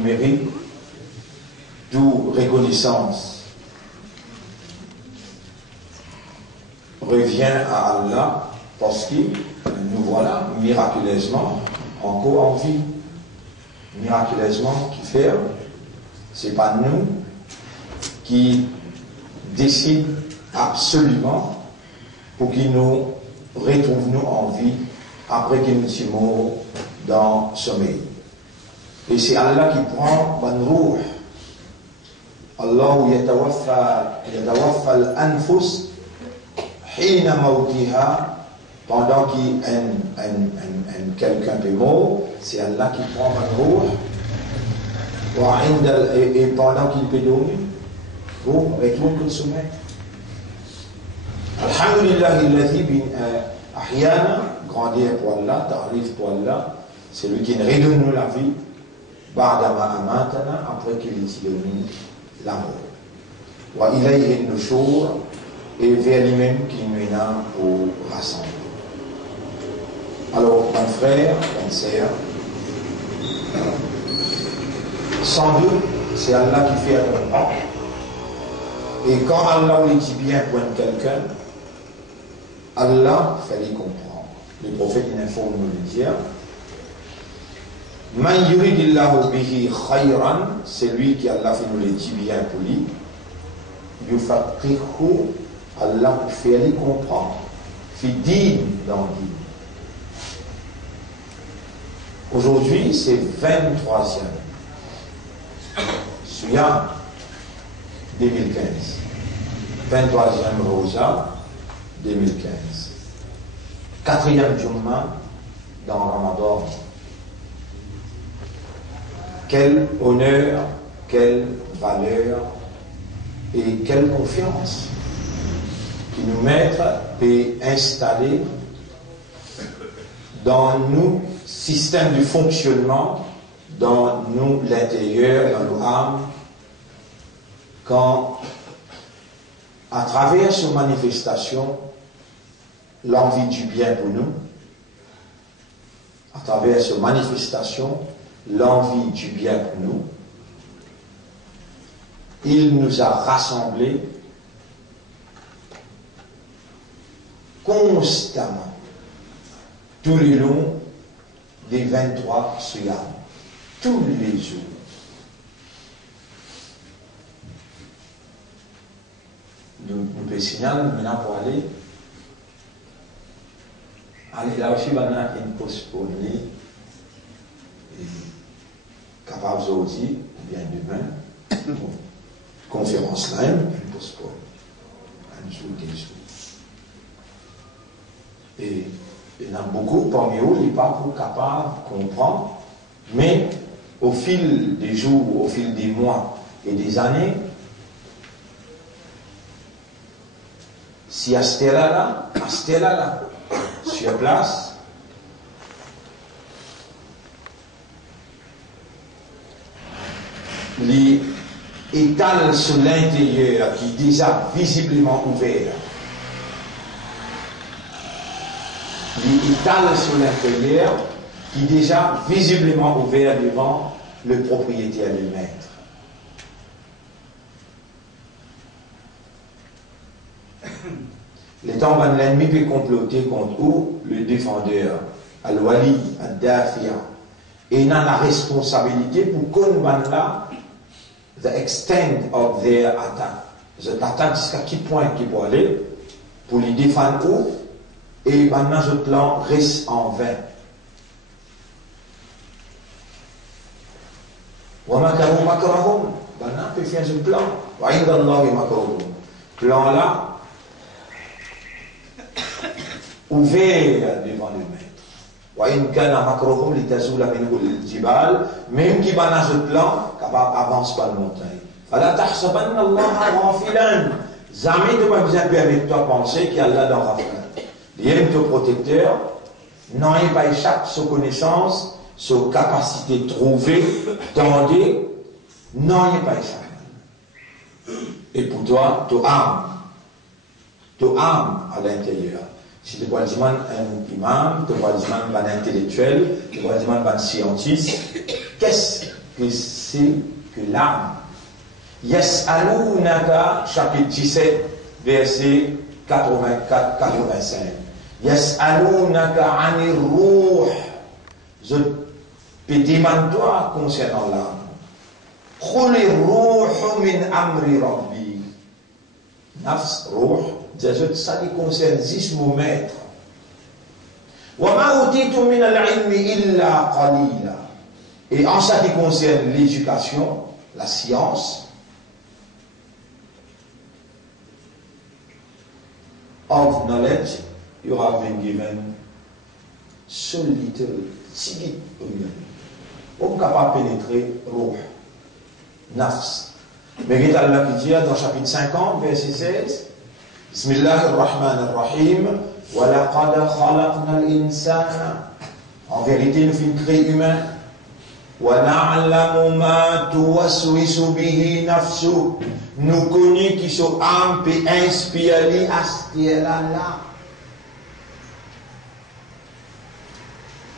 mérite, toute reconnaissance revient à Allah parce que nous voilà miraculeusement encore en vie. Miraculeusement qui fait, c'est pas nous qui décident absolument pour qu'il nous retrouve nous en vie après que nous sommes morts dans le sommeil. Et c'est Allah qui prend ban ruh. Allah yatawaffa al-anfus hina mawtiha, pendant que quelqu'un est mort, c'est Allah qui prend ban ruh. Et pendant qu'il peut dormir, vous retournez le sommeil. Alhamdulillah, ahyana, grandir pour Allah, ta'rif pour Allah, c'est lui qui nous redonne nous la vie, ba'dama amatana, après qu'il ait donné la mort. Wa ilayhi nushur, et vers lui-même qui nous a pour rassembler. Alors, mon frère, mon sœur, sans doute, c'est Allah qui fait un pas. Et quand Allah lui dit bien pour quelqu'un, Allah fallait comprendre. Le prophète il informe nous le dire. Man yuridillahu bihi khayran, c'est lui qui Allah fait nous le dit bien pour lui. Yufaqihu, Allah fait lui comprendre. Fidin dans dit. Aujourd'hui, c'est 23e. Souya 2015. 23e Rosa 2015. 4e Jumma dans Ramadan. Quel honneur, quelle valeur et quelle confiance qui nous Maître peut installer dans nous système de fonctionnement, dans nous l'intérieur, dans nos âmes, quand à travers ces manifestations, l'envie du bien pour nous, à travers ces manifestations, l'envie du bien pour nous, il nous a rassemblés constamment, tous les longs des 23 Suyam, tous les jours. Nous pouvons signaler maintenant pour aller là aussi maintenant une postponer capable aujourd'hui ou bien demain conférence là une postpone un jour des jours et il y en a beaucoup parmi eux qui ne sont pas capables de comprendre, mais au fil des jours, au fil des mois et des années, si Astella là, sur place, les étals sur l'intérieur qui est déjà visiblement ouvert, les étals sur l'intérieur qui est déjà visiblement ouvert devant le propriétaire, le maître. Les temps où l'ennemi peut comploter contre eux, le défendeur, Al-Wali, Al-Dafia, et il a la responsabilité pour qu'on là, the extent of their attack. Cette attaque jusqu'à quel point qui peut aller pour les défendre eux, et maintenant ce plan reste en vain. وَمَكَرُوا مَكْرَهُمْ, maintenant on peut faire ce plan. وَعِنْدَ اللَّهِ مَكْرُهُمْ. Plan là, ouvert devant le maître. وَإِنْ كَانَ مَكْرُهُمْ لِتَزُولَ مِنْهُ الْجِبَالِ, même qui va dans ce plan, capable avance par le montagne. فَلَا تَحْسَبَنَّ اللَّهَ غَافِلًا. Jamais ne va bien avec toi penser qu'il y a là dans Rafin. Il y a un protecteur, non, il pas échappe sa connaissance, sa capacité trouvée, tendée, non, il pas échappe. Et pour toi, tu âme à l'intérieur. Si tu vois un imam, tu vois un intellectuel, tu vois un scientiste, qu'est-ce que c'est que l'âme. Yas'alunaka, chapitre 17, verset 84-85. Yas'alunaka anir ruh. Je peux demander toi concernant l'âme. Qul ruh min amri rabbi. Nafs, ruh, ça qui concerne 10 mots maîtres. Wa ma utitu min al-ilmi illa qalila. Et en ce qui concerne l'éducation, la science, of knowledge, you have been given so little, si vite, on ne peut pas pénétrer ruh, nafs. Mais Allah qui dit dans chapitre 50, verset 16, Bismillahirrahmanirrahim, wa laqad khalaqna al-insana. En vérité, nous sommes créés humains. Wa na'lamu ma tuwaswisu bihi nafsu. Nous connaissons qui sont âmes et inspirés à ce qui est là.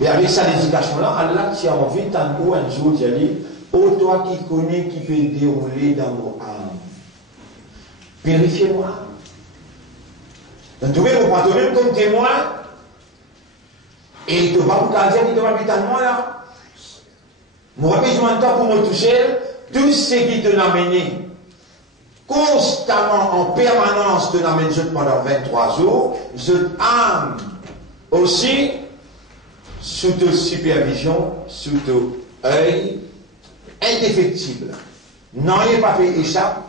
Et avec cette éducation-là, Allah qui a envie d'un coup, un jour, il a dit, ô toi qui connais, qui peut dérouler dans nos âmes, purifiez-moi. Donc, vous prendre même comme témoin, et il ne va pas vous dire qu'il ne va pas moi là. Moi, j'ai besoin de temps pour me toucher, tout ce qui te l'a mené. Constamment, en permanence, te l'amène pendant 23 jours, je âme aussi, sous ta supervision, sous ton œil, indéfectible. N'ayez pas fait échappe,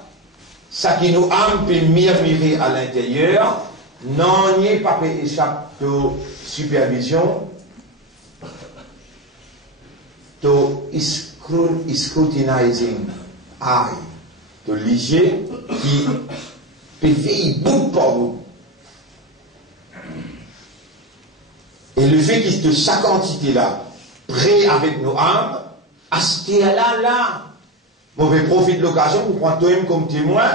ça qui nous âme peut murmurer à l'intérieur, n'ayez pas fait échappe de supervision, to scrutinizing eye, de liger qui peut veiller bout pour bout. Et le fait qu'il de sa quantité-là, prêt avec nos âmes, à ce qu'il y a là, on va profiter de l'occasion pour prendre toi-même comme témoin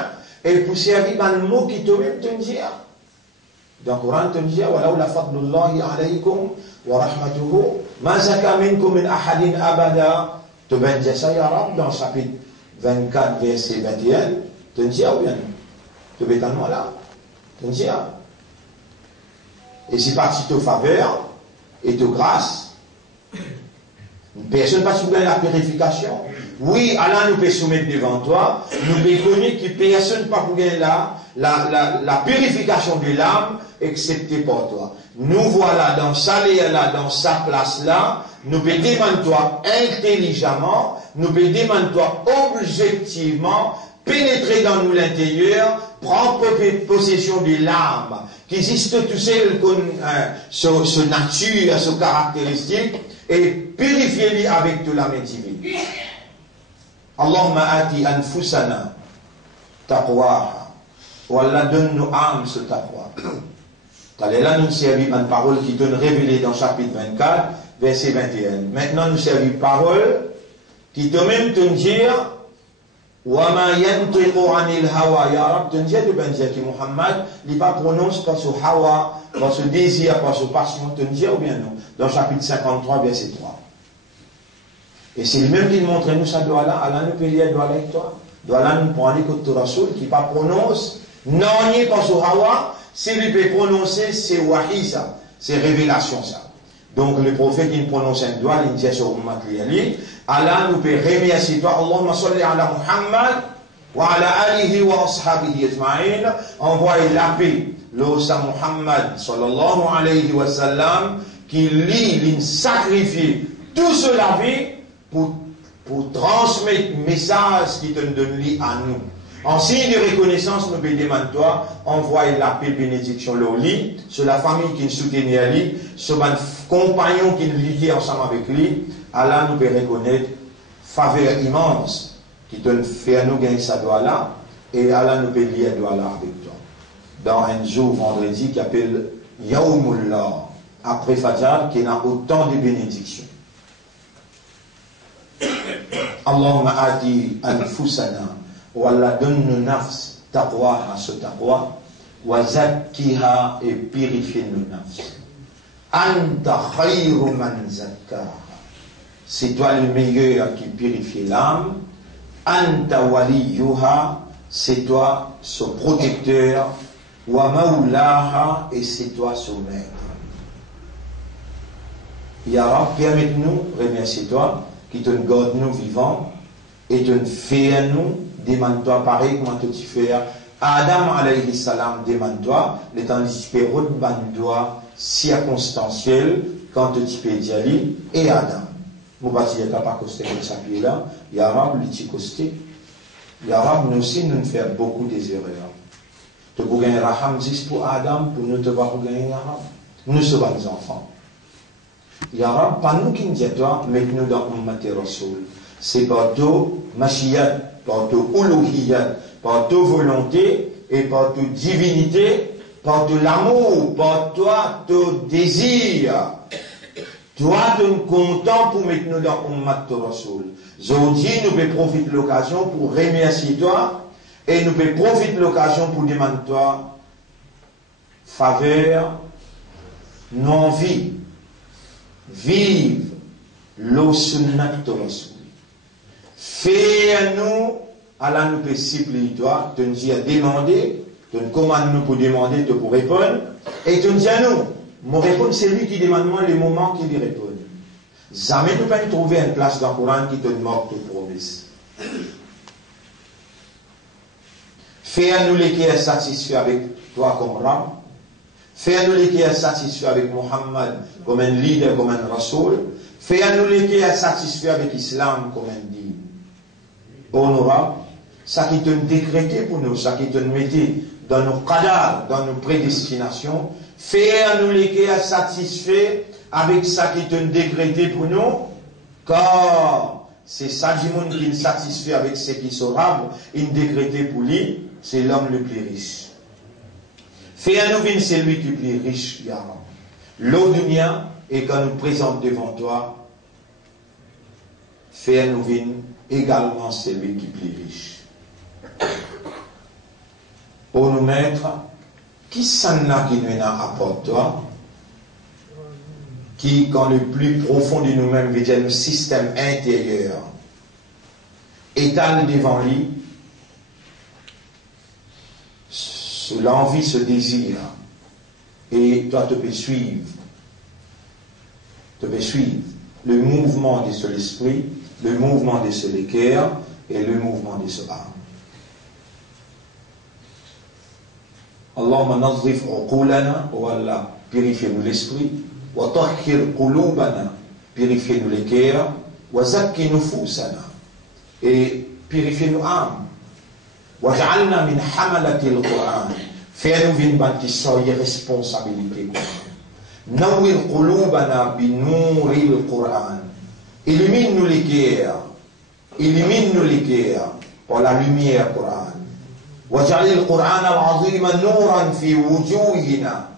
et pour servir dans le mot qui toi-même te dit. Dans le Coran, te dit, wa la fadlullahi alaykum wa rahmatuhu, ma zaka minkum min ahadin abada. Te ben dit ça, ya Rab, dans le chapitre 24, verset 21, te dit, ou bien, te ben dans le là, te dit, et c'est parti de faveur et de grâce. Personne ne peut soumettre la purification. Oui, Allah nous peut soumettre devant toi, nous peut connaître que personne ne peut pouvoir la purification de l'âme, excepté pour toi. Nous voilà dans sa là, dans sa place là, nous peut demander toi intelligemment, nous peut demander toi objectivement, pénétrer dans nous l'intérieur, prendre possession de l'âme, qui existe tout seul comme sa nature, sa caractéristique, et purifier-les avec de la main divine. Allahumma ati anfusana taqwaha. Ou Allah donne nos âmes ce taqwa. Là, nous servit une parole qui donne révélée dans chapitre 24, verset 21. Maintenant, nous servit une parole qui te même te dire wa ma yantiqu anil hawa ya Rab, te dire de ben dire que Muhammad, il pas prononce pas ce hawa, pas ce désir, pas ce passion, te dire ou bien non. Dans chapitre 53, verset 3. Et c'est lui-même qui nous montre, nous, ça doit là, Allah nous peut lire, doit avec toi. Doit là nous prendre l'écoute de Rasoul, qui pas prononce, non, ni pas ce hawa, si lui peut prononcer, c'est wahi ça, c'est révélation ça. Donc le prophète qui prononce un doigt, il dit sur Ummat Liyali, Allah nous peut remercier toi, Allahumma salli ala Muhammad, wa ala alihi wa ashabihi ajma'in, envoie la paix, l'osa Muhammad, sallallahu alayhi wa sallam, qui lit, il sacrifie tout cela vie pour transmettre le message qui te donne à nous. En signe de reconnaissance, nous demandons toi, envoie la paix bénédiction le lit, sur la famille qui nous soutenait à lui, sur les compagnons qui nous liguaient ensemble avec lui. Allah nous peut reconnaître faveur immense qui te fait nous gagner sa doigt là, et Allah nous peut lier doigt là avec toi. Dans un jour vendredi qui appelle Yaoumullah, après Fajr, qui a autant de bénédictions. Allahumma ati anfusana. Wallah donne nafs taqwa à ce taqwa wa zakkiha et purifie nos nafs anta khayru man zakkaha, c'est toi le meilleur qui purifie l'âme. Anta waliyuha, c'est toi son protecteur. Wa maulaha, et c'est toi son maître. Ya Rab, permette-nous, remercie-toi, qui te garde nous vivants, et te fait nous, demande-toi pareil, comment tu fais. Adam alayhi salam, demande-toi, les temps d'espérot, bande-toi, circonstanciel, quand tu peux dire, et Adam. Vous ne pouvez pas coster comme ça, puis là, Ya Rab, le petit costé. Ya Rab, nous aussi, nous faisons beaucoup des erreurs. Tu peux gagner Raham 10 pour Adam, pour nous te voir pour gagner Ya Rab. Nous sommes des enfants. Ya Rab, pas nous qui nous disons toi, mets-nous dans Ummat Rasoul. C'est par ton Mashiyat, par ton Uluhiyat, par ta volonté et par ta divinité, par de l'amour, par toi, ton désir. Toi, tu es content pour mettre nous dans Ummat Rasoul. Aujourd'hui, nous pouvons profiter de l'occasion pour remercier toi et nous pouvons profiter de l'occasion pour demander toi faveur, non vie, vive le sunnat Rasoul. Fais-nous, Allah nous peut supplier toi, tu nous as demandé, tu nous commandes nous pour demander, tu pour répondre, et tu nous dis à nous, mon répondre c'est lui qui demande moi les moments qu'il y répond. Jamais nous pouvons trouver une place dans le Coran qui te moque de promesses. Fais-nous les qui est satisfait avec toi comme Ram. Fais-nous les qui est satisfait avec Muhammad comme un leader, comme un Rasoul. Fais-nous les qui est satisfait avec l'Islam comme un digne. Honorable, ça qui te décrété pour nous, ça qui te mettait dans nos qadar, dans nos prédestinations. Fais-nous les qui est satisfait avec ça qui te décrété pour nous, car c'est ça du monde qui est satisfait avec ce qui sera, il décrété pour lui, c'est l'homme le plus riche. Fais-nous venir celui qui est plus riche, Yahweh. L'eau du mien, et quand nous présente devant toi, fais-nous venir également celui qui est plus riche. Pour nous mettre, qui s'en a qui nous apporte toi, qui, quand le plus profond de nous-mêmes, veut dire le système intérieur, étale devant lui, l'envie, ce désir, et toi, tu peux suivre. Tu peux suivre le mouvement de cet esprit, le mouvement de ce cœur et le mouvement de ce âme. Allahumma nazif uqulana, oh Allah, purifie-nous l'esprit, wa tahhir qulubana, purifie-nous les cœurs, wa zakki nufusana, et purifie-nous âme. Wa ja'alna min hamalati al-Qur'an, fais-nous une bande qui soit responsabilité. Nawwir qulubana bi nouri al-Qur'an, illumine-nous les cœurs, illumine-nous les cœurs par la lumière Qur'an. وجعل القرآن العظيم نورا في وجوهنا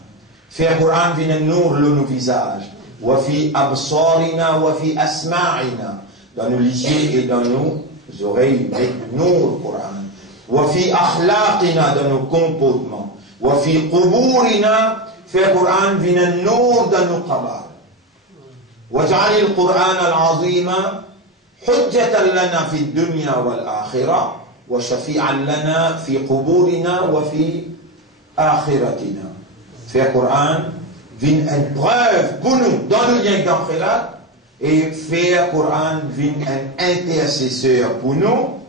في القرآن فينا النور لون visage وفي أبصارنا وفي أسماعنا dans nos yeux et dans nos oreilles نور القرآن وفي أخلاقنا dans nos comportements وفي قبورنا في القرآن فينا النور dans nos قبر وجعل القرآن العظيم حجة لنا في الدنيا والآخرة وشفيعا لنا في قبورنا وفي آخرتنا. Faire Coran vient une preuve pour nous dans le lien d'Akhira et faire Coran vient un intercesseur pour nous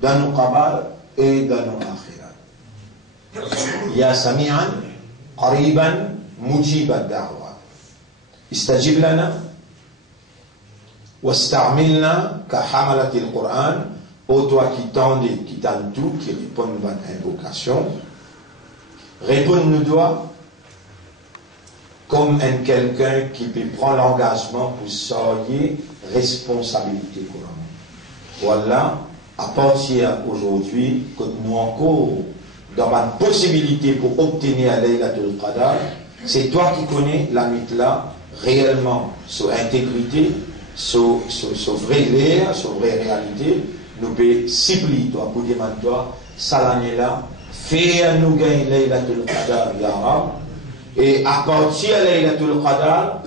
dans nos qabr et dans nos akhirat. Ya sami'an qariban mujib ad-da'wa. Istajib lana wasta'milna ka hamalat al-Quran. Ô toi qui tendent, qui tendent tout, qui répondent à votre invocation, réponds-nous toi comme un quelqu'un qui peut prendre l'engagement pour sortir responsabilité pour nous. Voilà, à partir aujourd'hui, que nous encore dans ma possibilité pour obtenir Laylatul Qadr, c'est toi qui connais la mitla réellement, sur intégrité, sur vraie l'air, sur vraie réalité. Nous pouvons supplier toi pour demander toi, Salamela, fais-nous gagner Laylatul Qadr, Ya Rab, et à partir de Laylatul Qadr,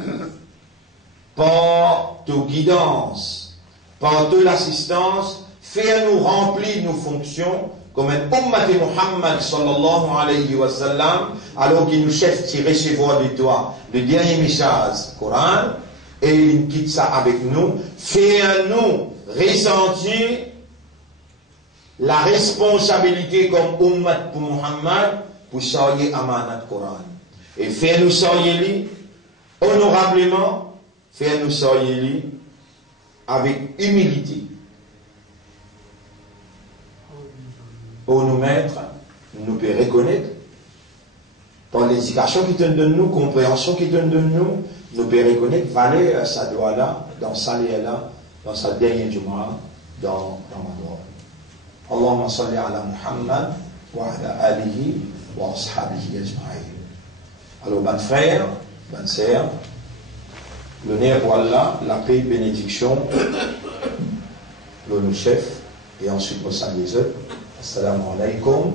par ta guidance, par ton assistance, fais-nous remplir nos fonctions comme un ummat de Muhammad sallallahu alayhi wa sallam, alors qu'il nous chef de recevoir de toi le dernier message Coran, et il quitte ça avec nous, fais-nous ressentir la responsabilité comme ummat pour Muhammad pour sortir amanat Coran. Et fais-nous sortir honorablement, fais-nous sortir avec humilité. Pour nous mettre, nous pouvons reconnaître, par l'éducation qui te donne nous, compréhension qui te donne nous pouvons reconnaître, valeur ça doit là, dans sa là, dans sa dernière Jumu'ah, dans Ramadan. Allahumma salli ala Muhammad wa ala alihi wa ashabihi ajma'in. Alors, bonnes frères, bonnes sœurs, l'honneur pour Allah, la paix, bénédiction, le chef, et ensuite nous saluons les autres. Assalamu alaikum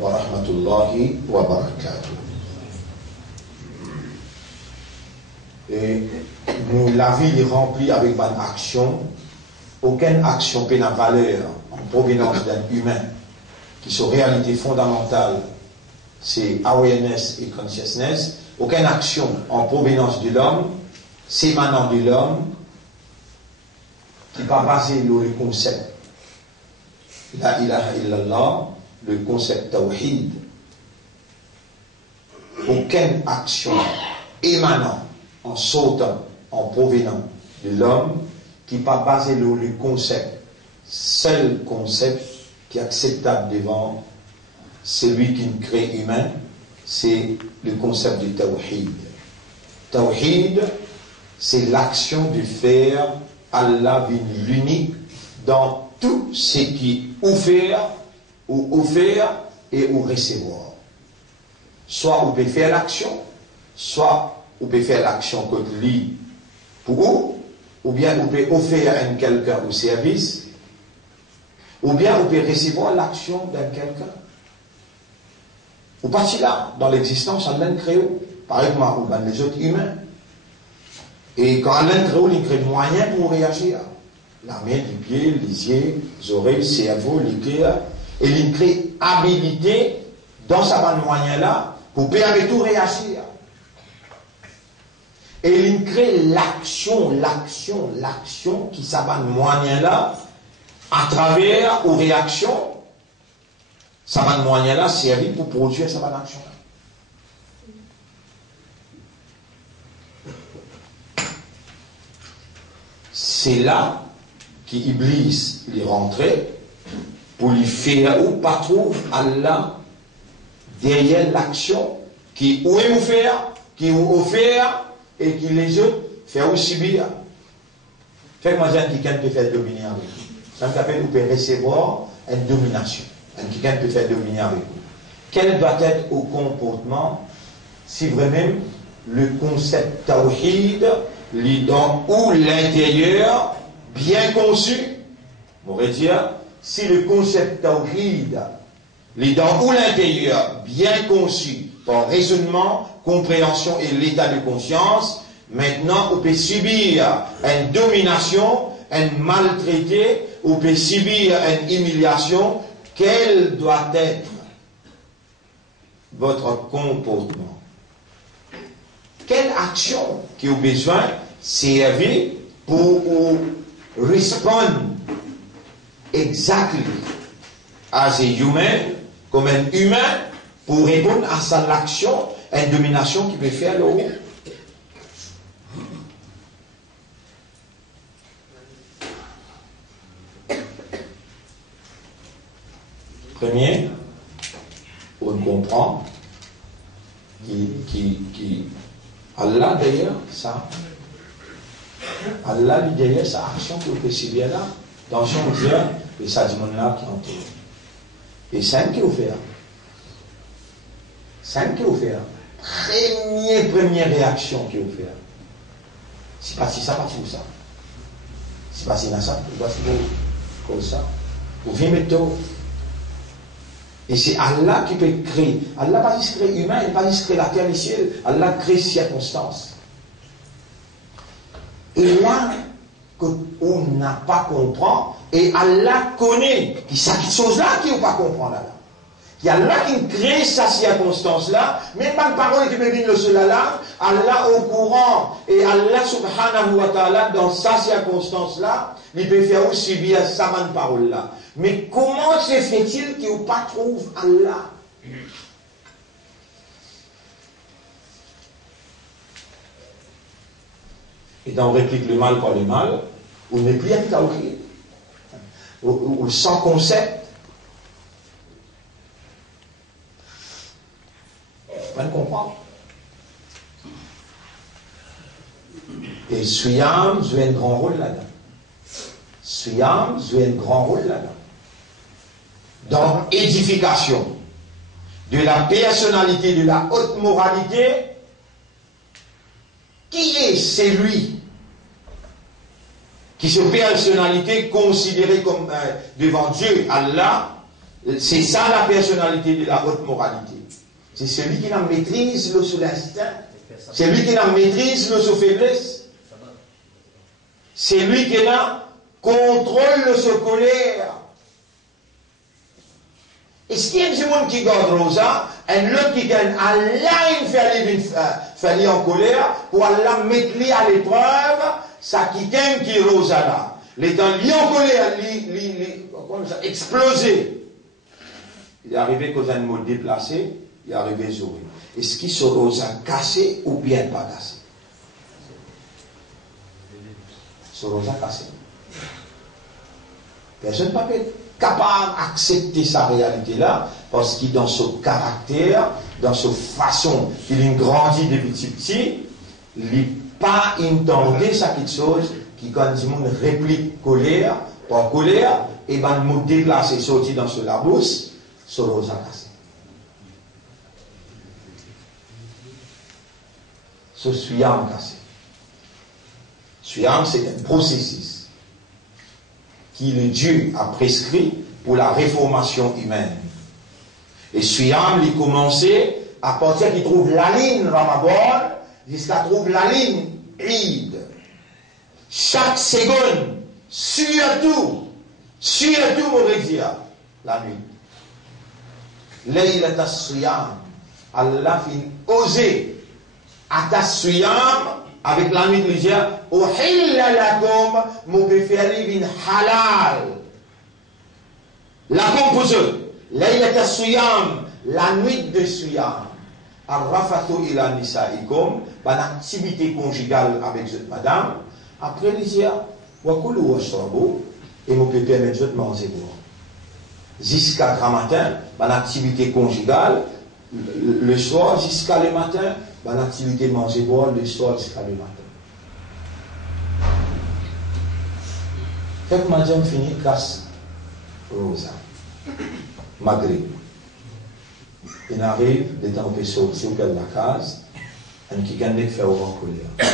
wa rahmatullahi wa barakatuh. Et nous, la vie est remplie avec bonne action. Aucune action n'a valeur en provenance d'un humain qui sont réalité fondamentale, c'est awareness et consciousness. Aucune action en provenance de l'homme, c'est émanant de l'homme, qui n'est pas basé sur le concept La ilaha illallah, le concept tawhid. Aucune action émanant, en sautant, en provenant de l'homme, qui n'est pas basé sur le concept, seul concept qui est acceptable devant celui qui nous crée humain, c'est le concept du tawhid. Tawhid, c'est l'action de faire Allah l'unique dans tout ce qui est offert et ou recevoir. Soit on peut faire l'action, soit on peut faire l'action contre lui pour vous, ou bien on peut offrir à quelqu'un au service, ou bien on peut recevoir l'action d'un quelqu'un. Ou parti là, dans l'existence, Allah crée, par exemple, ou les autres humains. Et quand Allah crée, il crée des moyens pour réagir. La main, les pieds, les yeux, les oreilles, le cerveau, les cœurs. Et il crée habilité dans sa moyen-là pour permettre tout réagir. Et il crée l'action qui s'abat moyen-là à travers aux réactions. Ça va de moyen-là servir pour produire sa bonne action. C'est là qu'Iblis est rentré pour lui faire ou pas trouver Allah derrière l'action qui ou est offert, qui ou offert et qui les autres fait aussi bien. Fait que moi j'ai quelqu'un peut faire dominer avec vous. Ça me s'appelle vous pouvez recevoir une domination. Quelqu'un peut faire dominer avec vous. Quel doit être au comportement si vraiment le concept tawhid, dans ou l'intérieur bien conçu, on pourrait dire, si le concept tawhid, dans ou l'intérieur bien conçu par raisonnement, compréhension et l'état de conscience, maintenant on peut subir une domination, une maltraité, on peut subir une humiliation. Quel doit être votre comportement? Quelle action qui a besoin servir pour répondre exactement à ces humains, comme un humain, pour répondre à sa action, une domination qui peut faire le haut? Premier, on comprend Allah d'ailleurs, ça, Allah lui derrière sa action que vous subir là, dans son cœur, et ça dit mon là qui entoure. Et c'est un qui est fait. C'est un qui est fait. Première réaction qui est fait. C'est pas si ça, pas si ça. C'est pas si ça, tu dois se comme ça. Vous venez mettre. Et c'est Allah qui peut créer. Allah pas juste créer humain, il pas juste créer la terre et le ciel. Allah crée circonstances. Et là, on n'a pas compris, et Allah connaît, qui cette chose-là qui n'a pas comprendre là. Il y a Allah qui crée cette circonstance-là, même pas de parole qui me vient le seul là, Allah au courant, et Allah subhanahu wa ta'ala, dans cette circonstance-là, il peut faire aussi bien sa même parole-là. Mais comment se fait-il qu'il ne pas trouve Allah? Et on réplique le mal par le mal, on n'est plus un tawhid, ou sans concept. Vous comprendre. Et Suyam joue un grand rôle là-dedans. Suyam joue un grand rôle là-dedans. Dans l'édification de la personnalité, de la haute moralité, qui est celui qui se personnalité considérée comme devant Dieu, Allah, c'est ça la personnalité de la haute moralité. C'est celui qui la maîtrise le sous l'instinct. C'est lui qui la maîtrise le sous faiblesse. C'est lui qui la contrôle le sous colère. Est-ce qu'il y a des gens qui gardent Rosa, un autre qui gagne Allah fait en colère pour Allah mettre à l'épreuve, ça qui gagne qui Rosa là. L'étant lié en colère, explosé. Il est arrivé qu'aux animaux déplacés, il est arrivé Zoé. Est-ce qu'il se Rosa cassé ou bien pas cassé? Se Rosa cassé. Personne ne peut être capable d'accepter sa réalité-là, parce qu'il dans son caractère, dans sa façon, il grandit depuis petit, il n'est pas entendu ça quelque chose qui, quand il monde réplique colère, par colère, et ben le mot déplacé sorti dans ce labousse, se Rosa cassé. Ce Suyam cassé. Suyam, c'est un processus qui le Dieu a prescrit pour la réformation humaine. Et Suyam, il commençait à partir qu'il trouve la ligne Ramadan jusqu'à trouver la ligne Eid. Chaque seconde, surtout, Maurizia, la nuit. Laylat as-Suyam, Allah fin oser à ta Suyam avec la nuit de l'Égypte, Uhilla lakum mubifari bin halal. La composeur, Laylat as-Suyam, la nuit de Suyam, Ar-Rafatu ila nisaikum, une activité conjugale avec cette madame. Après l'Égypte, Wakulu washrabu, et vous pouvez permettre de manger boire. Jusqu'à grand matin, une activité conjugale, le soir jusqu'à le matin, une activité manger boire, le soir jusqu'à le matin. Quelques madame finit casse Rosa, Maghreb. Il arrive, des temps on peut sortir de la case, et qui gagne faire au en colère.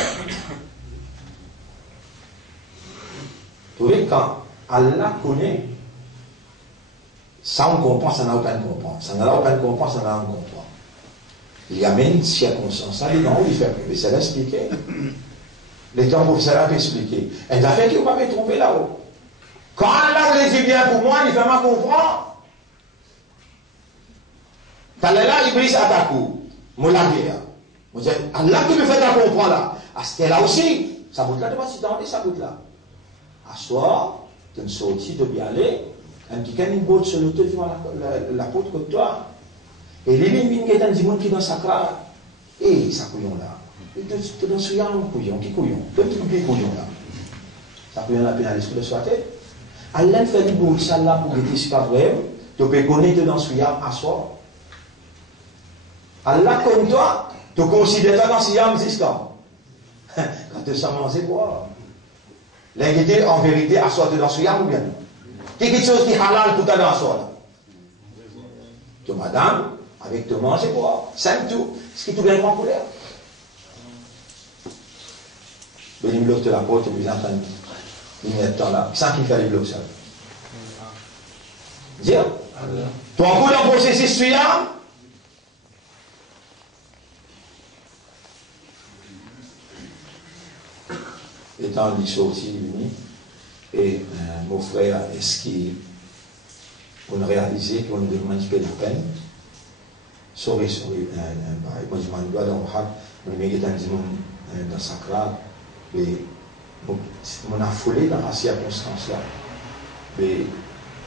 Vous voyez, quand Allah connaît, ça on comprend, ça n'a aucun comprend. Ça n'a aucun comprend, ça n'a aucun comprend. Il y a même une circonstance, ça, les gens, il fait plus, ça l'expliquer. Les gens, professeurs, peut expliquer. Et la fait qu'il ne va pas me tromper là-haut. Quand Allah vous dit bien pour moi, il fait mal comprendre. Quand là, Iblis attaque, mon lavier. Allah qui me fait la comprendre là. À ce là aussi, ça bout là, tu vas s'y tendre, ça bout là. À soir, tu es sorti de bien aller, un petit can une botte sur le toit devant la porte comme toi. Et les lignes qui est un qui dans sa crâne. Et ça couillon là. Et tu es dans ce couillon, qui couillon. Tu es un petit couillon là. Ça couillon là, puis à l'esprit de soi tête. Allah fait une botte ça là pour que tu sois vrai. Tu peux connaître dans ce yam à soir. Allah comme toi, tu considères dans ce yam existant. Quand tu sens manger boire. L'inquiétude, en vérité, à soi, dans ce yam ou bien non? Quelque chose qui halal tout à l'heure à soi. Tu madame, avec te manger boire. C'est tout. Ce qui est tout bien grand couleur. Il bloque de la porte, et puis j'entends. Il met le temps là. Sans qu'il fait les blocs ça. Dire. Tu as encore dans le processus suivant. étant sorti uni, et mon frère, est-ce qu'on réalisait qu'on ne demande pas la peine? Sorry, moi je m'en dois dans le hâte, on est dans sa crâne, mais on a affolé dans la circonstance là. Mais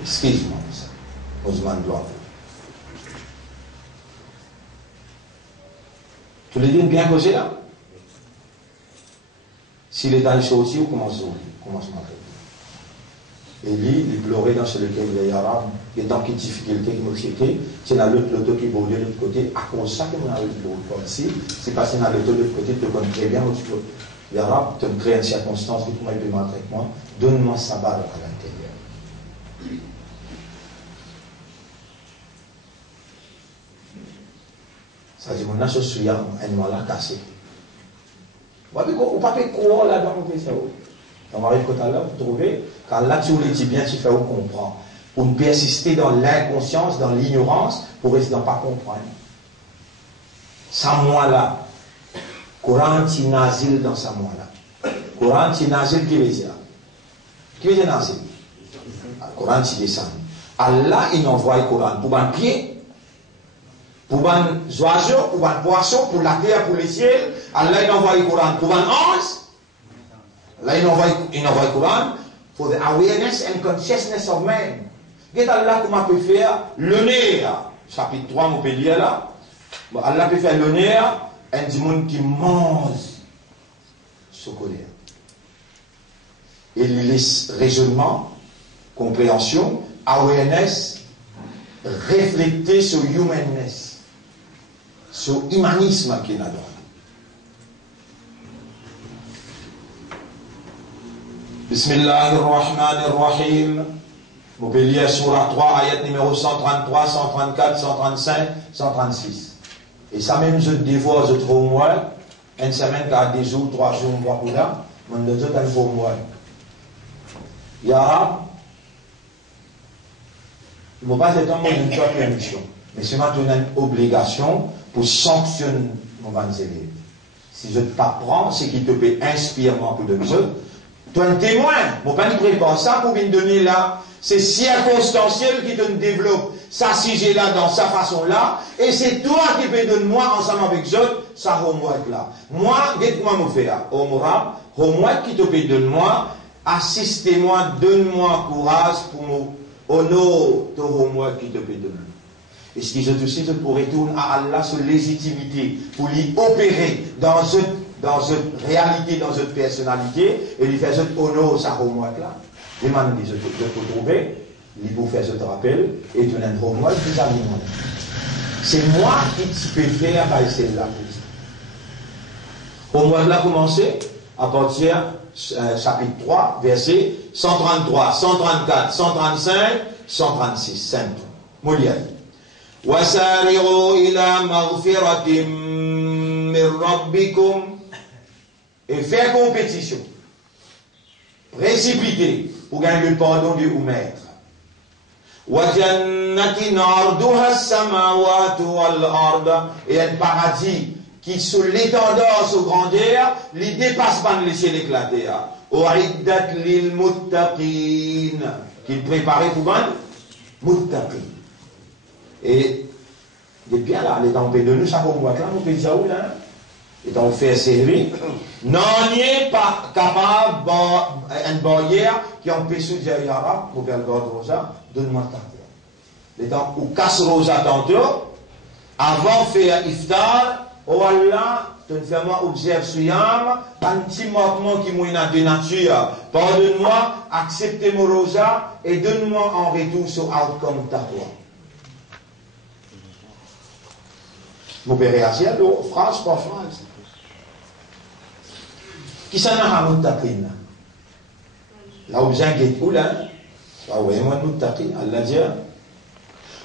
excuse-moi pour ça, moi je m'en dois. Tu les dis bien causé là? S'il est dans les sorties, on commence à et lui, il pleurait dans celui qui est arabe, et dans quelle difficulté qui nous c'était, c'est dans l'autre qui bordait de l'autre côté, à cause de ça que nous avons l'autre ici, c'est parce que dans l'autre côté, tu connais très bien l'autre côté. L'arabe te crée une circonstance, qui pourrait être avec moi, donne-moi sa balle à l'intérieur. Ça dit, mon âge suis un mal cassé. Vous ne pas quoi là-dedans, on fait ça. On arrive quand là, vous trouvez, quand là tu le dis bien, tu fais où comprendre. Pour ne persister dans l'inconscience, dans l'ignorance, pour rester dans pas comprendre. Ça moi là, Coran ti nazil dans sa moi là. Coran ti nazil qui veut dire? Qui veut dire nazil? Coran ti descend. Allah il envoie le Coran pour un pied, pour un oiseau, pour un poisson, pour la terre, pour les ciels. Allah il envoie le Coran pour un ange. Là, il envoie le Coran for the awareness and consciousness of man. Qu'est-ce Allah comment peut faire l'honneur? Chapitre 3, on peut lire là. Allah peut faire l'honneur à du monde qui mange ce colère. Et il laisse raisonnement, compréhension, awareness, refléter sur humanness, sur humanisme qu'il a dans. Bismillahirrahmanirrahim. Vous pouvez lire Surah 3, ayat numéro 133, 134, 135, 136. Et ça même, je dévore, je trouve moi, une semaine, car 2 jours, 3 jours, on voit pour là, on ne dit pas pour moi. Ya, il ne faut pas être un mot d'une permission, mais c'est maintenant une obligation pour sanctionner mon élèves. Si je t'apprends, c'est qu'il te peut inspirer pour de nous. Tu es un témoin. Bon, pas nous prépare ça pour venir donner là. C'est circonstanciel qui te développe ça sujet là dans sa façon là. Et c'est toi qui peux donner moi ensemble avec eux, ça homework là. Moi, dites-moi mon frère. Homework qui te peut donner moi. Assistez-moi, donne-moi courage pour mon honneur ton homework qui te peut donner. Et ce qui je te cite pour retourner à Allah sur légitimité, pour lui opérer dans une réalité, dans une personnalité, et lui faire cet honneur, ça homework là. Demande de te trouver, il faut faire ce rappel, et donner un homework plus à moi. C'est moi qui peux faire par celle-là. Homework là commencé à partir chapitre 3, verset 133, 134, 135, 136. Simple. Molière. وَسَارِعُوا إِلَى مَغْفِرَةٍ مِّن رَبِّكُمْ. Et faire compétition, précipiter pour gagner le pardon de ou maître. وَجَنَّةٍ عَرْضُهَا السَّمَاوَاتُ وَالْأَرْضَ. Et un paradis qui, sur l'étendard, sur grandeur, les dépasse pas de laisser l'éclater. أُعِدَّتْ لِلْمُتَّقِينَ. Qu'il préparait pour man muttaqin. Et il est bien là, les temps de nous, ça va voir là, nous faisons où là? Et on fait servir. Non, n'est pas capable, une barrière qui empêche de dire Yara, pour faire le garde rosa, donne-moi ta terre. Les temps où casse rosa tantôt, avant de faire iftar, oh Allah, tu ne fais moi observe suyam, un petit manquement qui m'a de nature. Pardonne-moi, acceptez mon rosa et donne-moi en retour sur outcome ta foi. Vous verrez assez, phrase par phrase. Qui s'en a un muttaqin? Là où j'ai dit, où là? Oui, moi, muttaqin, Allah dit.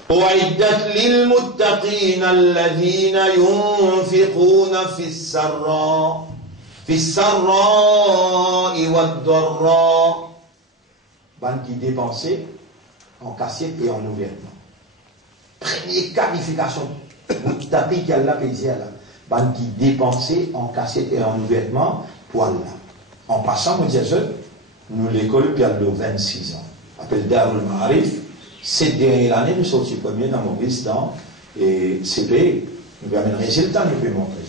أُعِدَّتْ لِلْمُتَّقِينَ الَّذِينَ يُنْفِقُونَ في السراء والضراء. Ban qui dépensait en cassette et en ouvertement. Première qualification. Muttaqi qui Allah peut dire là. Ban qui dépensait en cassette et en ouvertement pour Allah. En passant, on dit nous l'école puis à 26 ans. Appelle Darul Ma'arif. Cette dernière année, nous sommes sortis premiers dans mon vice dans et CP. Nous avons un résultat, nous pouvons montrer.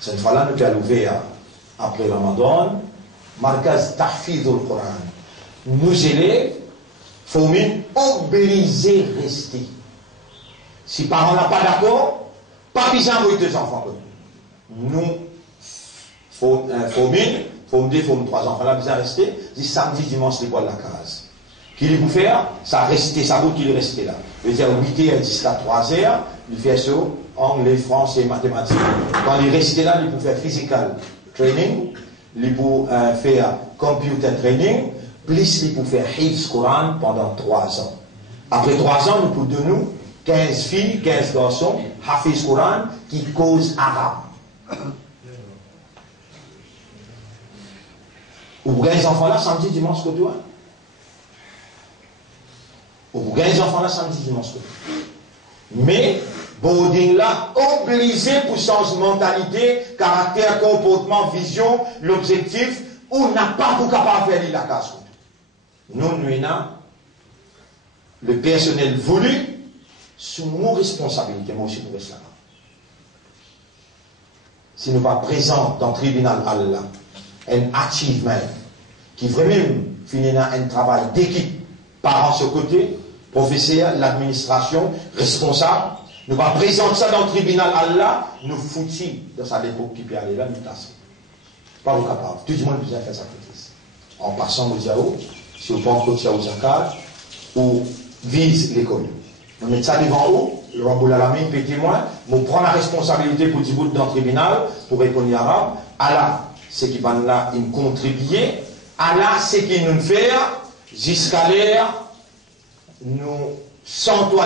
Cette fois-là, nous avons ouvert après Ramadan, Markaz Tahfidul Quran. Nous élèves, faut même obliger de rester. Si les parents n'ont pas d'accord, pas besoin de deux enfants. Nous, faut me dire, 3 enfants là, besoin de rester. Dit samedi, dimanche, les bois de la case. Qu'il est pour faire, ça restait, ça vaut qu'il est resté là. Je veux dire, 8h jusqu'à 3h, il fait ça, anglais, français, mathématiques. Quand il est resté là, il peut faire physical training, il peut faire computer training, plus il peut faire Hifz Quran pendant 3 ans. Après 3 ans, nous pouvons donner 15 filles, 15 garçons, Hafiz Quran, qui causent arabe. Ou les enfants là, samedi, dimanche, que toi. Ou les enfants là, samedi, dimanche, que toi. Mais, boarding là, obligé pour changer mentalité, caractère, comportement, vision, l'objectif, ou n'a pas pour capable faire la casse. Nous, le personnel voulu, sous nos responsabilités, moi aussi, nous restons là. Si nous ne sommes pas présents dans le tribunal Allah, un achievement qui vraiment finit dans un travail d'équipe, parents sur côté, professeurs, l'administration, responsable, nous ne pas présenter ça dans le tribunal Allah, nous foutis dans sa dépôt qui peut aller là, nous placer. Pas vous capable. Tout le monde besoin de faire sacrifice. En passant au Diao, si vous pensez au Diao Zakat, ou vise l'école. Nous mettons ça devant vous, le Raboul Alamin, témoin, nous prenons la responsabilité pour 10 bouts dans le tribunal, pour répondre arabe. Allah, c'est qui va là, il contribuer. Allah, c'est qui nous fait, jusqu'à l'heure, nous sentons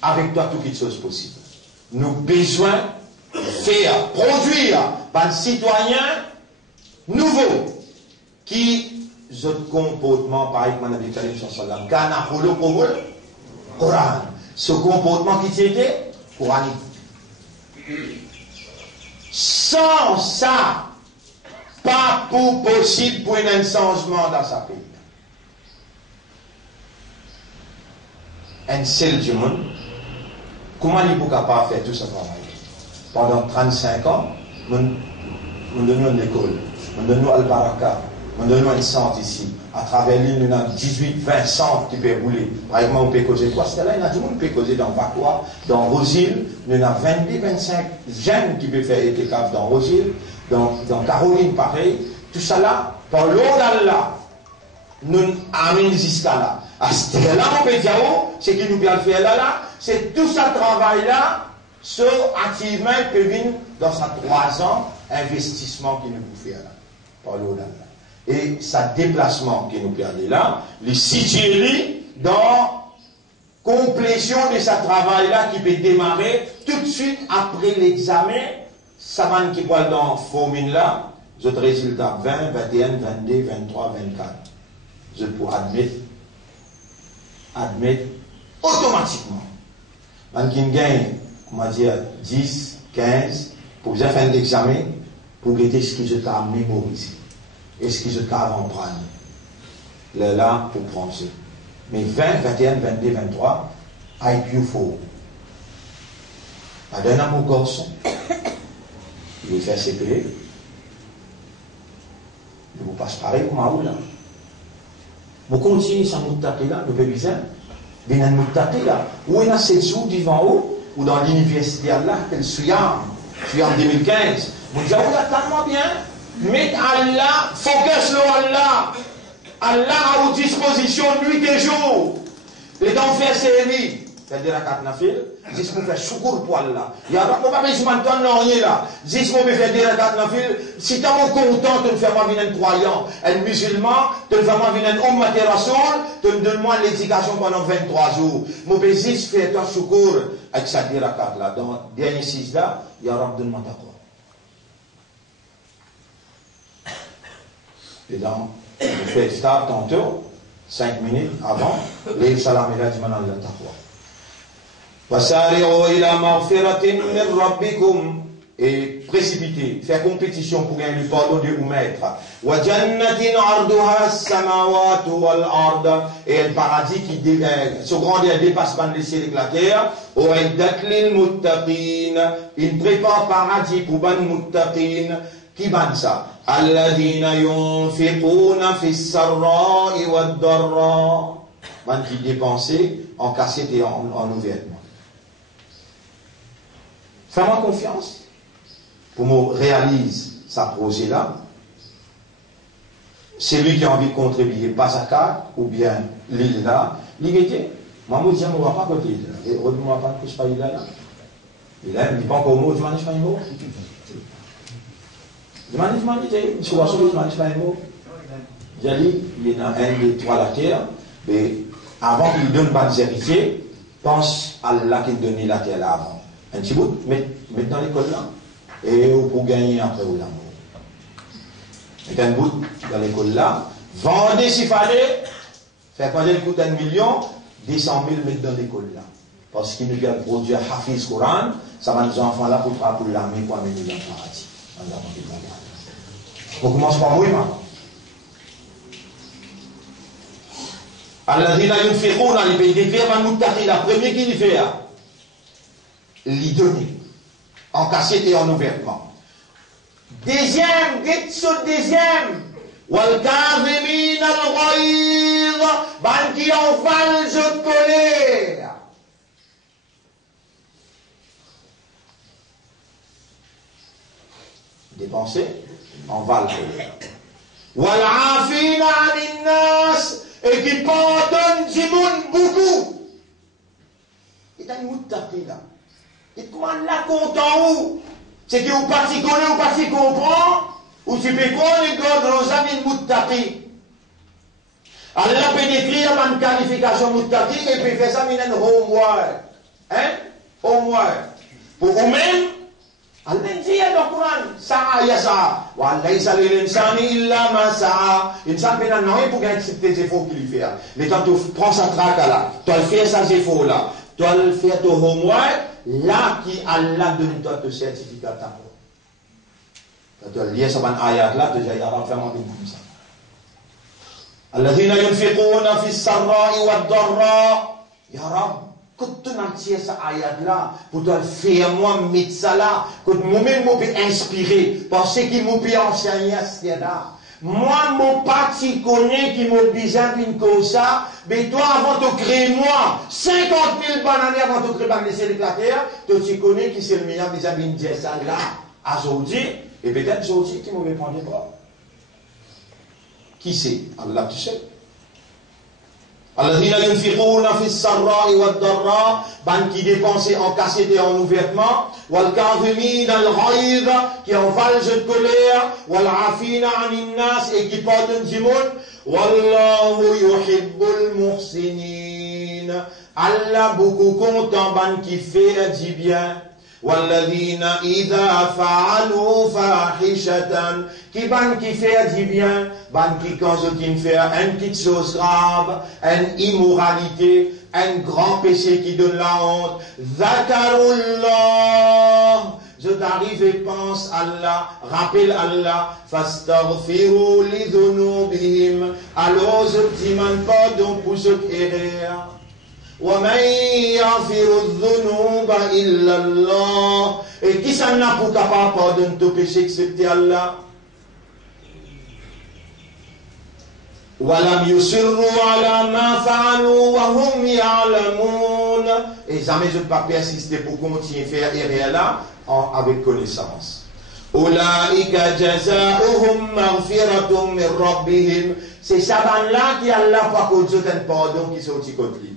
avec toi toutes choses possibles. Nous avons besoin de faire, produire, par les citoyens nouveaux qui, notre comportement, par exemple, Nabi Karim sallam, Kana Holo Komol, Coran. Ce comportement qui était coranique. Sans ça, pas pour possible pour un changement dans sa pays. Un seul du monde, comment il est capable de faire tout ce travail? Pendant 35 ans, nous donnons une école, nous donnons Al-Baraka, nous donnons un centre ici. À travers l'île, nous avons 18-20 centres qui peuvent rouler. Par exemple, on peut causer quoi? C'est là, il y a tout le monde qui peut causer dans Vacois, dans Rosil. Nous avons 22-25 jeunes qui peuvent faire étécaf dans Rosil, dans Caroline, pareil. Tout ça là, par l'eau d'Allah, nous amenons jusqu'à là. À ce là, on peut dire, c'est qui nous peut faire là, c'est tout ça travail-là, ce activement peut venir dans sa 3 ans, investissement qui nous peut faire là, par l'eau d'Allah. Et sa déplacement qui nous perdait là, le situer dans complétion de sa travail-là qui peut démarrer tout de suite après l'examen, ça va qui parle dans formule là, votre résultat 20, 21, 22, 23, 24. Je peux admettre automatiquement. Quand qui gagne, comment dire, 10, 15, pour bien faire l'examen, pour guetter ce que je t'ai mémorisé. Est-ce que je t'ai avant prendre? Là, pour prendre ça. Mais 20, 21, 22, 23, IQ faux. Pas d'un amour garçon. Il veut faire CPE. Il vous passe pareil comme à vous là. Vous continuez sans nous taper là, nous pouvons bien. Vous nous taper là. Où est-ce que c'est jour devant vous, ou dans l'université là, que je suis en 2015. Vous dites, oh là, tellement bien. Mais Allah, focus sur Allah. Allah a aux disposition nuit et jour. Les dents faire série. C'est-à-dire à 4 nafil, juste pour faire choukour pour Allah. Il y a pas besoin de temps, non, rien là. Juste pour faire dire à 4 nafil, si tu es content de me faire moi venir un croyant, un musulman, de me faire moi venir un homme rasoul, de me donner moi l'éducation pendant 23 jours. Mon juste faire toi choukour avec ça dire à 4 là. Dans le dernier 6 là, il y a un donne-moi d'accord. Et donc, je fais start tantôt, 5 minutes avant, les salam et la dimana al-taqwa. وَسَارِعُوا إِلَى مَغْفِرَةٍ مِّن رَبِّكُمْ et précipiter, faire compétition pour gagner le pardon de ou maître. Wa jannatin arduha as-samawati wal ard, et un paradis qui se grandeur dépasse pas les cieux et la terre. Uiddat lil muttaqin, il prépare paradis pour ban muttaqin. Qui ban ça? Alladhina yunfiquna fis sarra'i wad darra, ban qui dépenser en cassette et en ouvertement. Fais-moi confiance pour me réaliser sa projet-là. Celui qui a envie de contribuer, pas sa carte, ou bien l'île là, l'île moi, je dis, on ne va pas côté là. Et on ne va pas coucher pas l'île là. Et là, il ne dit pas encore mot, je ne mange pas un mot. Je ne mange pas un mot. J'ai dit, il y a un, deux, trois la terre, mais avant qu'il donne pas des héritiers, pense à Allah qui donne la terre là avant. Un petit bout, mets dans l'école là. Et pour gagner après ou l'amour. Mettez un bout dans l'école là. Vendez s'il fallait. Faire quand il coûte 1 million, 200 000 mettre dans l'école là. Parce qu'il nous vient produire Hafiz Coran, ça va nous enfants là pour l'armée pour amener dans le paradis. On commence par moi maintenant. Alladhina yunfiquna, il peut décrire man muttaqi, la première qu'il fait, l'y donner. En cassette et en ouvertement. Deuxième, deuxième. Wal kazimin al-ghayz, ban qui envale de colère. Dépenser, envale colère. Wal afina anin nas, et qui pardonne du monde beaucoup. Il y a une muttaqi là. Et comment la content où? C'est que vous pas s'y connaissez ou pas s'y comprend, ou tu peux connaître nos amis muttaqi. Allah peut décrire une qualification muttaqi et puis faire ça une homework. Hein? Homework. Pour vous-même, Allah dit dans le Coran, ça y a ça. Wa laysa lil insani illa ma sa'a. Insan peut n'avoir pour accepter les efforts qu'il fait. Mais quand tu prends sa traque là, tu vas faire ces efforts là, tu vas faire ton homework. Là qui Allah donne toi le certificat ta quand tu lis ça dans ayat là tu vas avoir vraiment comme ça. Alladhina yunfiquna fis sarra'i wad darra. Ya Rab, quand tu n'entier ça ayat là pour toi faire moi mettre ça là, que moi-même moi peut inspirer parce que moi peut enseigner c'est là. Moi, mon parti connaît qui m'a besoin d'une cause ça, mais toi, avant de créer moi, 50 000 bananes avant de créer la terre, tu connais qui c'est le meilleur besoin d'une dire ça là, à aujourd'hui, et peut-être aujourd'hui qui m'aurait prendre les bras. Qui c'est? Allah tu sais. Alladhina yunfiquna fis sarra'i wad darra, ban qui dépensent en cassette et en ouvertement, wal kadhimin al ghayz, qui envalent de colère, wal afina anin nas, et qui pardonnent du monde, wallahu yuhibbul muhsinin. Allah beaucoup content ban qui fait du bien. Walladhina idha fa'alu fahishatan, qui ban qui fait du bien, ban qui quand qui fait une petite chose grave, une immoralité, un grand péché qui donne la honte, zakarullah, je t'arrive et pense Allah, rappelle Allah, fastaghfiru li dhunubihim, alors je demande pardon pour ce erreur. وَمَنْ يَغْفِرُ الذُّنُوبَ إِلَّا اللَّهُ, et qui s'en a pour capable pardonner tout péché excepté Allah? وَلَمْ يُصِرُّوا عَلَى مَا فَعَلُوا وَهُمْ يَعْلَمُونَ, et jamais je ne peux pas persister pour continuer à faire erreur là avec connaissance. أُولَٰئِكَ جَزَاؤُهُمْ مَغْفِرَةٌ مِّن رَّبِّهِمْ, c'est ça là qui Allah pour qu'on te donne pardon qui sorti contre lui.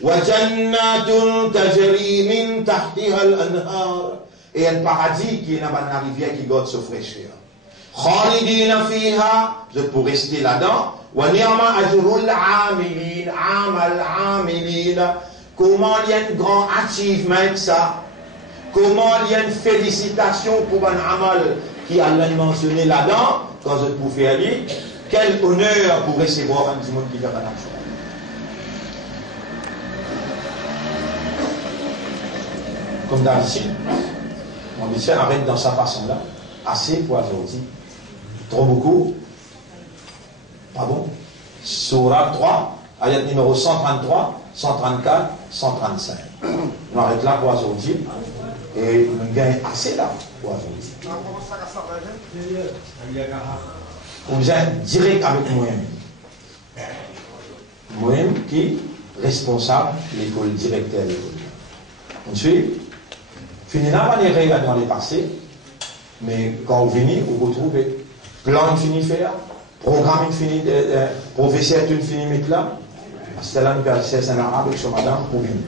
وَجَنَّاتٌ تَجْرِي مِنْ تَحْتِهَا الْأَنْهَارِ, et un paradis qui est dans la rivière qui garde sa fraîcheur. خَالِدِينَ فِيهَا, je peux rester là-dedans. وَنِعْمَ أَجْرُ الْعَامِلِينَ, عَمَلْ عَامِلِينَ, comment il y a un grand achievement avec ça? Comment il y a une félicitation pour un amal qui a mentionné là-dedans, quand je peux faire dire, quel honneur pour recevoir un monde qui fait un action. Comme dans le site, on On dit, arrête dans sa façon-là. Assez pour aujourd'hui. Trop beaucoup. Pardon. Sourate 3, ayat numéro 133, 134, 135. On arrête là pour aujourd'hui. Et on gagne assez là pour aujourd'hui. On vient direct avec moi-même. Moi-même qui est responsable de l'école, directeur de l'école. Ensuite, fini la manière dans les passés, mais quand vous venez, vous retrouvez plan fini faire, programme fini, professeur fini mettre là, c'est là c'est un arabe avec son madame Poubine.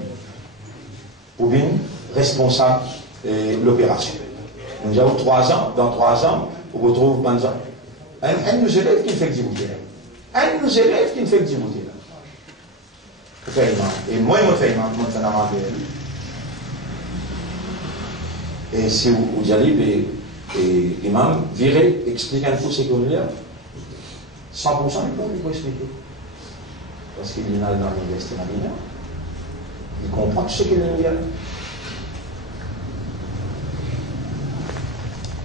Poubine, responsable de l'opération. Nous avons 3 ans, dans 3 ans, vous retrouvez Banza. Un de nos élèves qui fait que vous un de nos élèves qui fait que vous et moi, je fais un arabe. Et si vous allez, et l'imam viré, explique un peu ce qu'on a, 100% il peut expliquer. Parce qu'il est dans l'université Madina. Il comprend tout ce qu'il y a.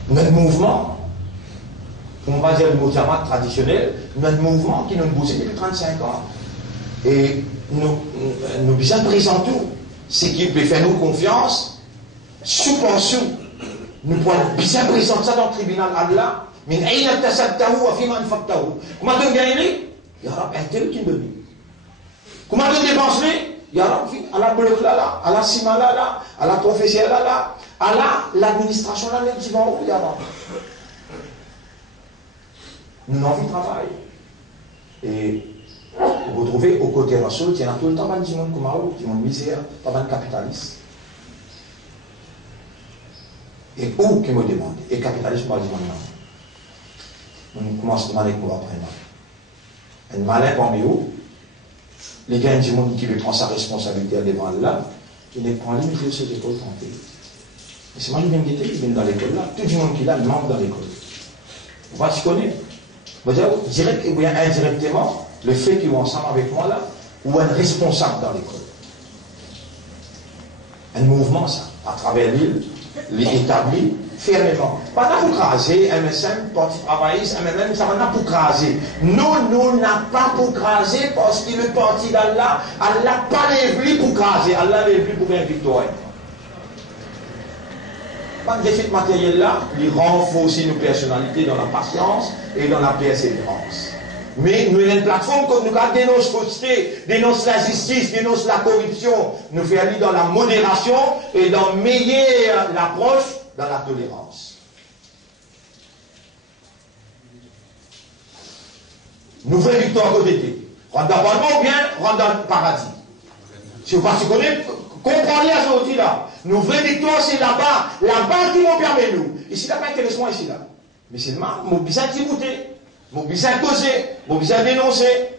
Notre mouvement, on va dire le mot Jamaat traditionnel, notre mouvement qui nous bouge depuis 35 ans. Et nous bien présents tout. C'est qui peut faire nous confiance, sous pension. Nous pouvons bien présenter ça dans le tribunal Allah. Mais il a tasattahu wa fiman faktahu. Comment on gagne? Il y aura un tel qui me dit. Comment on dépense? Il y aura à la bloc là, à la cima là, à la professeure là, à l'administration là, qui va où il y aura. Nous avons envie de travail. Et vous retrouvez au côté de la chose, il y a tout le temps des gens comme vous, qui ont misère, pas mal capitaliste. Et où qui me demande? Et capitaliste, moi, je demande non. On commence à demander pour après. Un malin parmi vous, les gars du monde qui veut prendre sa responsabilité à devant là, il n'est pas limité sur l'école tentée. Et c'est moi qui viens de guetter, qui vient dans l'école là, tout le monde qui est là, membre dans l'école. On va se connaître. Vous dire, direct ou bien indirectement, le fait qu'ils vont ensemble avec moi là, ou un responsable dans l'école. Un mouvement, ça, à travers l'île, l'établi fermement. Pas là pour craser, MSM, parti travailliste, MMM, ça va pas pour craser. Nous n'a pas pour craser parce que le parti d'Allah, Allah pas les pour craser, Allah les pour faire victoire. Pas de défi matériel là, il renforce nos personnalités dans la patience et dans la persévérance. Mais nous avons une plateforme que nous dénonce la fausseté, dénonce la justice, dénonce la corruption. Nous faisons aller dans la modération et dans meilleure l'approche dans la tolérance. Nous faisons victoire côté d'été. Rentre dans le paradis ou bien rentre dans le paradis. Si vous ne connaissez, comprenez à ce outil là. Nous faisons victoire, c'est là-bas. Là-bas qui nous permet nous. Ici, là, pas intéressant ici là. Mais c'est le mal, nous besoin d'y goûter. Mon besoin causer, mon besoin dénoncer.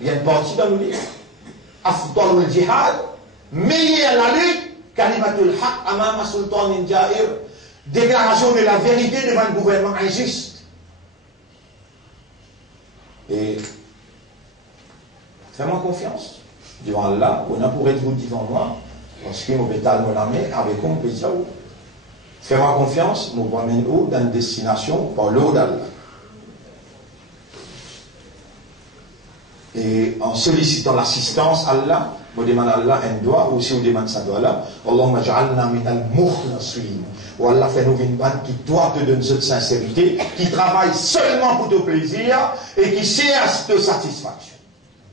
Il y a une partie dans le livre. Afdal al-jihad, meilleur la lutte, kalimatul haq amama sultan jair, déclaration de la vérité devant un gouvernement injuste. Et fais-moi confiance. Devant Allah, on a pour être vous devant moi, parce que mon bétal mon armée, avec on peut dire, fais-moi confiance, nous promène où dans une destination par l'eau d'Allah. Et en sollicitant l'assistance Allah, on demande à Allah un doigt, ou si on demande ça doigt là, Allahumma ja'alna minal mukhlasin. Ou Allah fait nous une bande qui doit te donner cette sincérité, qui travaille seulement pour ton plaisir et qui cherche ta satisfaction.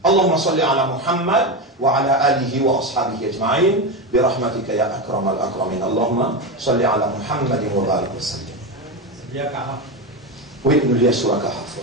Allahumma salli ala Muhammad wa ala alihi wa ashabihi ajma'in bi rahmatika ya akram al-akramin. Allahumma salli ala Muhammad wa barik wa sallim. Oui, nous lions sur la Kahaf.